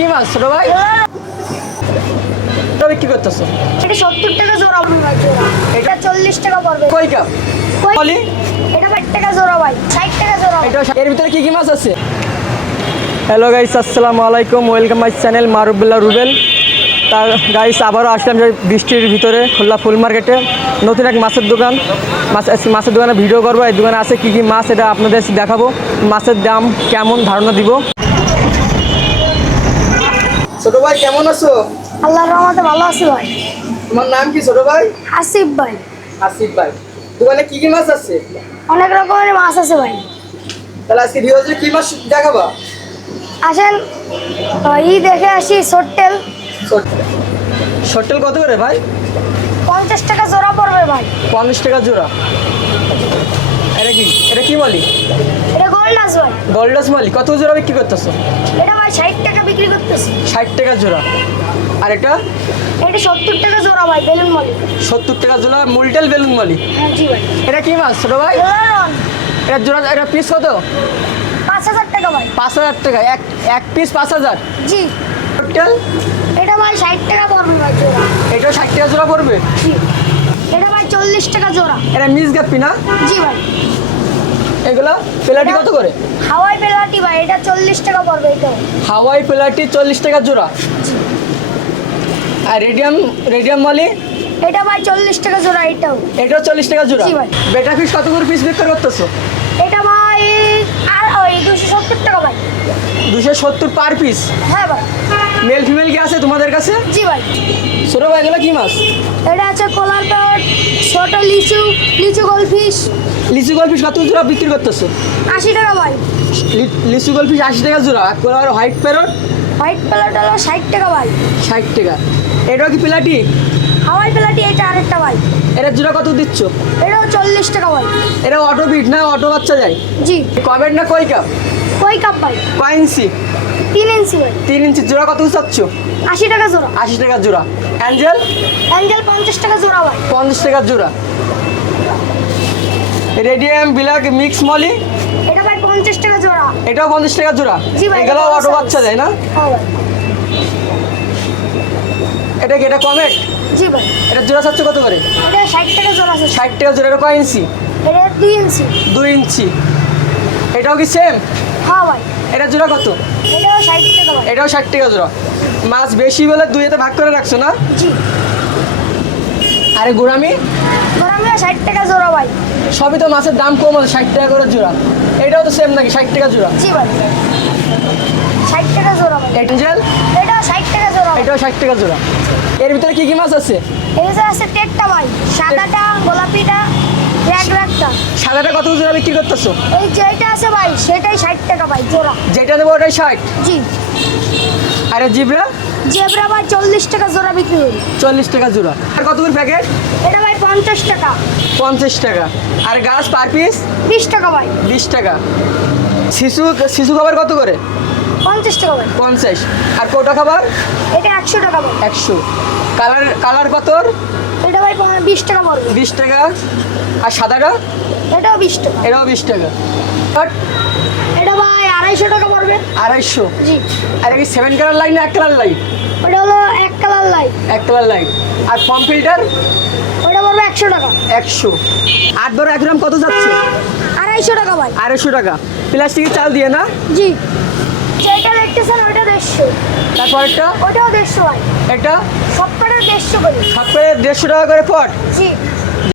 কি মাছ ছোট ভাই? এটা বিক্রি করতেছো? এটা সত্তর টাকা জোড়া ভাই এটা চল্লিশ টাকা পড়বে। কই কাপ বলি এটা ষাট টাকা জোড়া ভাই। ষাট টাকা জোড়া এটা এর ভিতরে কি কি মাছ আছে? হ্যালো গাইস আসসালামু আলাইকুম। ওয়েলকাম মাই চ্যানেল মারুবুল্লাহ রুবেল তা গাইস আবারও আসলাম যে বৃষ্টির ভিতরে খোলা ফুল মার্কেটে। নতুন এক মাছের দোকান। মাছ মাছের দোকানে ভিডিও করব। এই দোকানে আছে কী কী মাছ এটা আপনাদের দেখাবো। মাছের দাম কেমন ধারণা দিব। ছোট ভাই কেমন আছো? আল্লাহর রহমতে ভালো আছি ভাই। তোমার নাম কি ছোট ভাই? আসিফ ভাই। আসিফ ভাই। দোকানে কি কি মাছ আছে? অনেক রকমের মাছ আছে ভাই। তাহলে আজকে ভিডিওতে কি মাছ দেখাবা? আসেন ই দেখে আসি সোট্টেল। শর্টেল কত করে ভাই? পঞ্চাশ টাকা জোড়া পড়বে ভাই। পঞ্চাশ টাকা জোড়া। এটা কি এটা বলি এটা গোল্ড আস ভাই গোল্ডাস মালি কত জোড়া বিক্রি করতেছো? এটা ভাই ষাট টাকা বিক্রি করতেছি। ষাট টাকা জোড়া। আর এটা? এটা সত্তর টাকা জোড়া ভাই বেলুন মলি। সত্তর টাকা জোড়া মুলটেল বেলুন মালি। হ্যাঁ জি ভাই। এটা কি মাছ ছোট ভাই? এটা জোড়া এটা পিস কত? পাঁচ হাজার টাকা ভাই। পাঁচ হাজার টাকা এক এক পিস পাঁচ হাজার? জি। টোটাল এটা ভাই ষাট টাকা পড়বে ভাই জোড়া। এটাও ষাট টাকা জোড়া পড়বে? জি। এটা ভাই চল্লিশ টাকা জোড়া। এটা মিস গাপ্পি না? জি ভাই। এগুলো পেলাটি কত করে? হাওয়াই বেলাটি ভাই এটা চল্লিশ টাকা পড়বে এটাও হাওয়াই পেলাটি চল্লিশ টাকা জোড়া। আর রেডিয়াম রেডিয়াম মালি এটা ভাই চল্লিশ টাকা জোড়া এটাও এটাও চল্লিশ টাকা জোড়া। বেটা ফিস কত করে পিস বিক্রি করতেছো? এটা ভাই আর ওই দুশো সত্তর টাকা ভাই। দুশো সত্তর পার পিস হ্যাঁ ভাই। মেল ফিমেল কি আছে তোমাদের কাছে? জি ভাই। ছোট ভাই এগুলো কি মাছ? এটা আছে কলার প্যাট ছোট লিচু লিচু গোলফিশ লিচু গোল পিস কত জোড়া বিক্রি করতেছো? আশি টাকা ভাই। লিচু গোল পিস আশি টাকা জোড়া আর হোয়াইট প্যারট হোয়াইট প্যালেট হলো ষাট টাকা ভাই। ষাট টাকা। এটাও কি পিলাটি? হাওয়াই প্যালেটি এটা আরেকটা ভাই। এটা জোড়া কত দিচ্ছ? এটাও চল্লিশ টাকা ভাই। এটা অটো বিট না অটো বাচ্চা যায়? জি। কবের না কই কাপ কই কাপ ভাই? কয় ইঞ্চি? তিন ইঞ্চি ভাই। তিন ইঞ্চি জোড়া কত চাচ্ছ? আশি টাকা জোড়া। আশি টাকা জোড়া। অ্যাঞ্জেল? অ্যাঞ্জেল পঞ্চাশ টাকা জোড়া ভাই। পঞ্চাশ টাকা জোড়া। Radium black mix molly? এটা ভাই পঞ্চাশ টাকা জোড়া। এটাও পঞ্চাশ টাকা জোড়া? এগুলো অটো বাচ্চা যায় না? হ্যাঁ এটা কি এটা কমেট? জি ভাই। এটা জোড়া চাচ্ছ কত করে? এটা ষাট টাকা জোড়া আছে ষাট টাকা জোড়া এটা কয় ইঞ্চি? এটা দুই ইঞ্চি। দুই ইঞ্চি। এটাও কি সেম হ্যাঁ ভাই। এটা জোড়া কত? এটাও ষাট টাকা এটাও ষাট টাকা জোড়া। মাছ বেশি বলে দুইতে ভাগ করে রাখছো না? জি। আরে গোড়ামি? গরমে ষাট টাকা জোড়া ভাই। সবই তো মাছের দাম কম আছে ষাট টাকা করে জোড়া। এটাও তো সেম নাকি ষাট টাকা জোড়া? জি ভাই। ষাট টাকা জোড়া ভাই। এটাও ষাট টাকা জোড়া এটাও ষাট টাকা জোড়া। এর ভিতরে কি কি মাছ আছে? এর যে আছে টেটটা ভাই। সাদাটা গোলাপিটা সাদাটা কত জোড়া বিক্রি করতেছো? এই যেটা আছে ভাই সেটাই ষাট টাকা ভাই জোড়া। যেটা দেবো ওটাই ষাট? জি। আরে জিবরা? জেব্রা ভাই চল্লিশ টাকা জোড়া বিক্রি করি চল্লিশ টাকা জোড়া। আর কত করে প্যাকেট এটা ভাই পঞ্চাশ টাকা। পঞ্চাশ টাকা। আর গাছ পার পিস বিশ টাকা ভাই। বিশ টাকা। শিশু শিশু খাবার কত করে? পঞ্চাশ টাকা ভাই। পঞ্চাশ। আর কোটা খাবার? এটা একশো টাকা ভাই। একশো। কালার কালার কত এটা ভাই বিশ টাকা পড়বে। বিশ টাকা। আর সাদাটা? এটাও বিশ টাকা। এটাও বিশ টাকা। আড়াইশো টাকা পড়বে। আড়াইশো? জি। আর কি সেভেন কালার লাইট না এক কালার লাইট ওটা হলো এক কালার লাইট এক কালার লাইট আর ফর্ম ফিল্টার ওটা পড়বে একশো টাকা। একশো। আট বারো এক গ্রাম কত যাচ্ছে? আড়াইশো টাকা ভাই। আড়াইশো টাকা। প্লাস্টিকের চাল দিয়ে না? জি। যেটা দেখতেছেন ওটা দেড়শো। তারপরেরটা ওটাও দেড়শো ভাই। এটা সব কটা দেড়শো করে। সব করে দেড়শো টাকা করে পট? জি।